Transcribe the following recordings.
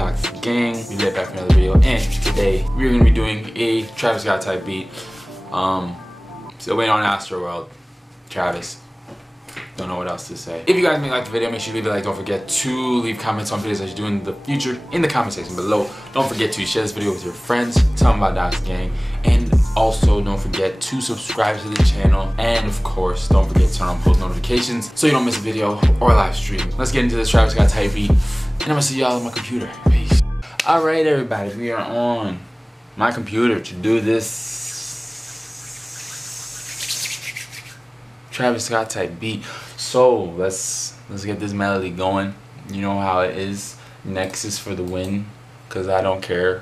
unorthodox gang. We get back for another video, and today we're gonna be doing a Travis Scott type beat. Still waiting on Astroworld. Travis. Don't know what else to say. If you guys may like the video, make sure you leave a like. Don't forget to leave comments on videos that you do in the future in the comment section below. Don't forget to share this video with your friends, tell them about Dox Gang, and also don't forget to subscribe to the channel, and of course don't forget to turn on post notifications so you don't miss a video or a live stream. Let's get into this Travis Scott type beat, and I'm gonna see y'all on my computer. Peace. Alright everybody, we are on my computer to do this Travis Scott type beat. So let's get this melody going. You know how it is. Next is for the win, cause I don't care.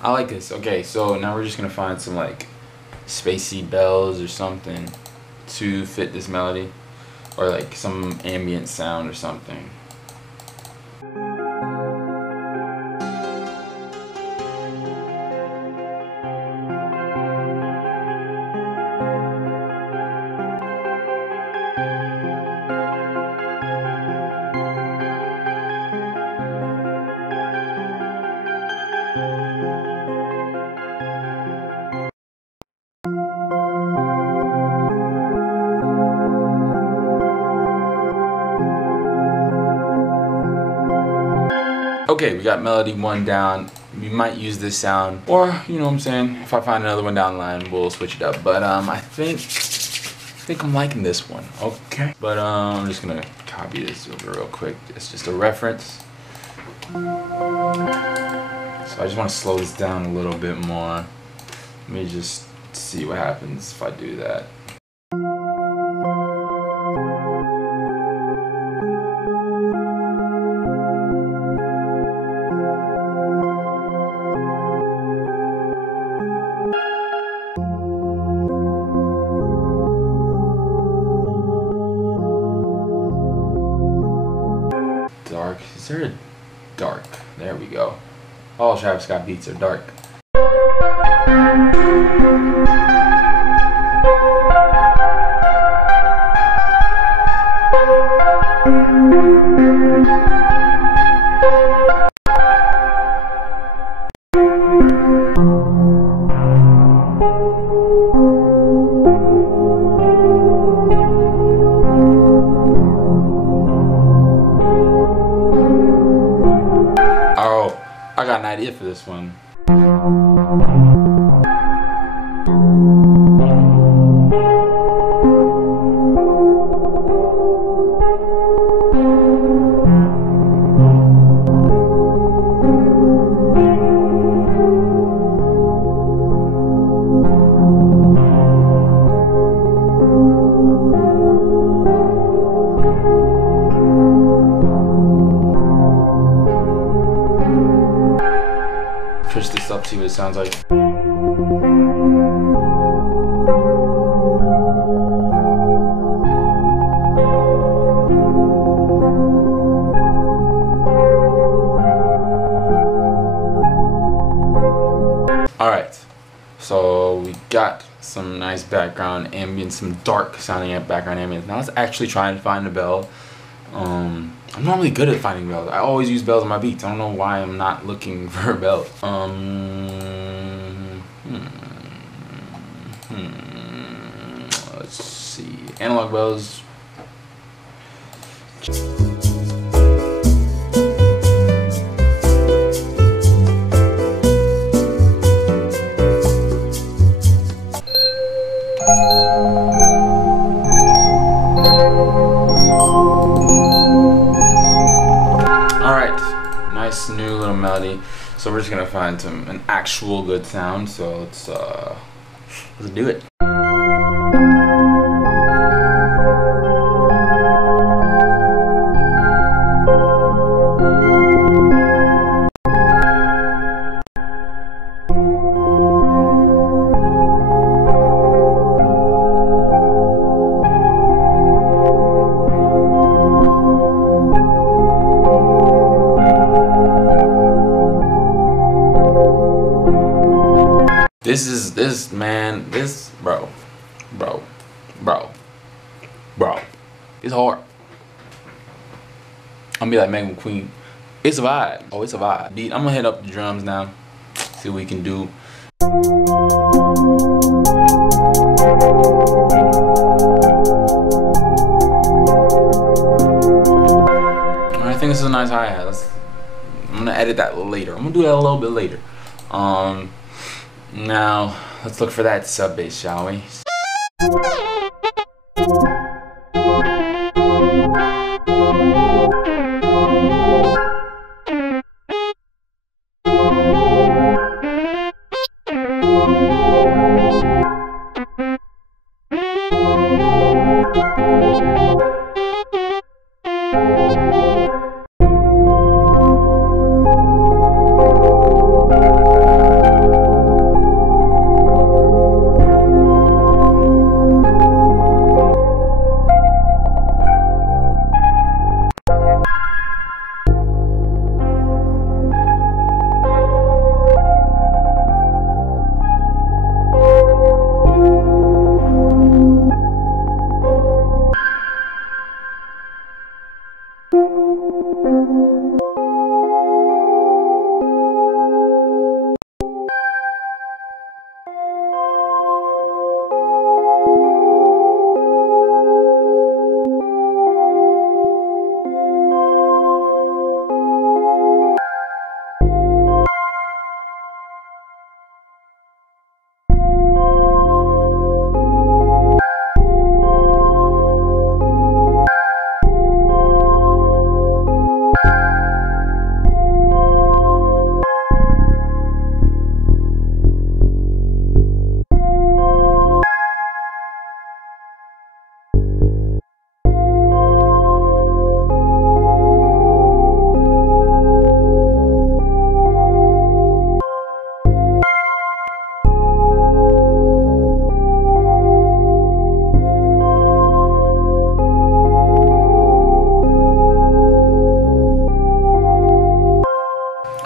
I like this. Okay, so now we're just gonna find some like spacey bells or something to fit this melody, or like some ambient sound or something. Okay, we got melody 1 down. We might use this sound, or you know what I'm saying, if I find another one down the line, we'll switch it up. But I think I'm liking this one. Okay, but I'm just gonna copy this over real quick. It's just a reference. So I just want to slow this down a little bit more. Let me just see what happens if I do that. Dark. Is there a dark? There we go. All Travis Scott beats are dark. I got an idea for this one. Push this up, see what it sounds like. Alright, so we got some nice background ambient, some dark sounding background ambient. Now let's actually try and find a bell. I'm normally good at finding bells. I always use bells on my beats. I don't know why I'm not looking for a bell. Let's see. Analog bells. Nice new little melody. So we're just gonna find an actual good sound. So let's do it. This man, this bro, it's hard. I'm gonna be like Megan Queen. It's a vibe. Oh, it's a vibe. I'm gonna hit up the drums now. See what we can do. I think this is a nice hi-hat. I'm gonna edit that later. I'm gonna do that a little bit later. Now let's look for that sub bass, shall we?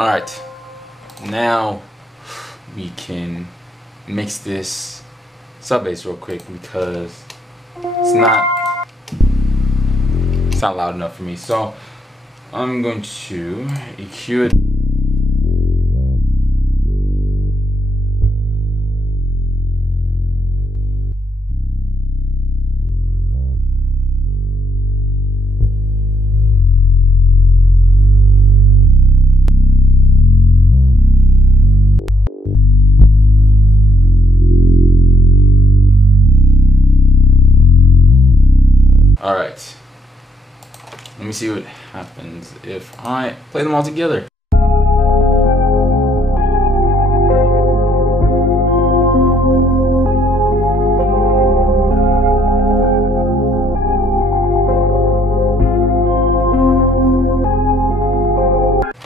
Alright, now we can mix this sub bass real quick because it's not loud enough for me. So I'm going to EQ it. Alright, let me see what happens if I play them all together.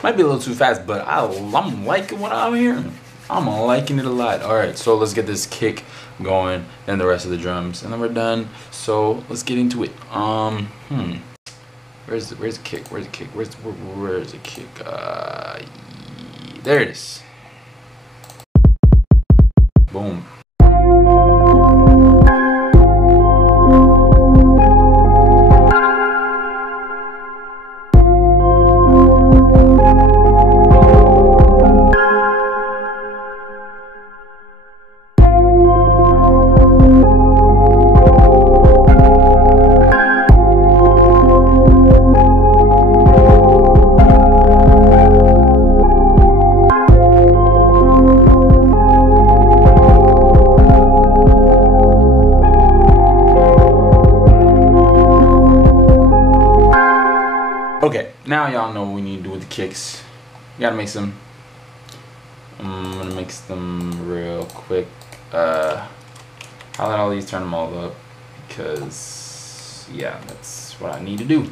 Might be a little too fast, but I'm liking what I'm hearing. I'm liking it a lot. Alright, so let's get this kick going, then the rest of the drums, and then we're done. So let's get into it. Where's the kick? Where's the kick? Where's the kick? There it is. Boom. Okay, now y'all know what we need to do with the kicks. You gotta mix them. I'm gonna mix them real quick. Highlight all these, turn them all up, because yeah, that's what I need to do.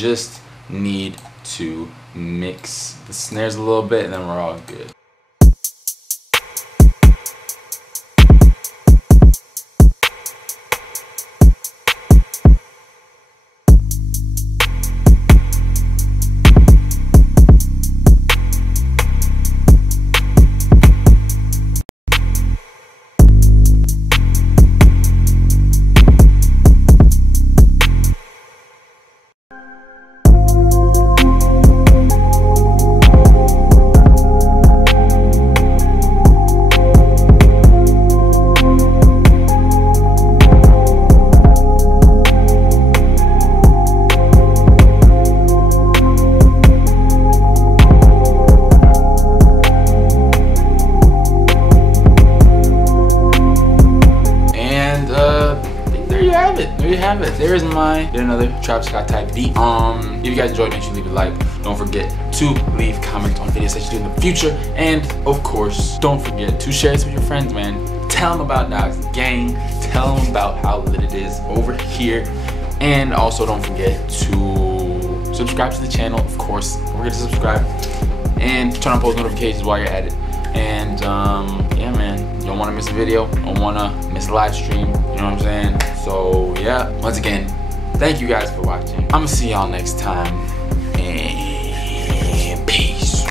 just need to mix the snares a little bit and then we're all good. There you have it. There is another Travis Scott type beat. If you guys enjoyed, make sure you leave a like. Don't forget to leave comments on videos that you do in the future, and of course, don't forget to share this with your friends, man. Tell them about Dog's Gang. Tell them about how lit it is over here, and also don't forget to subscribe to the channel. Of course, don't forget to subscribe and turn on post notifications while you're at it. And yeah, man, you don't want to miss a video, don't want to miss a live stream, you know what I'm saying? So yeah, once again, thank you guys for watching. I'm gonna see y'all next time, and peace.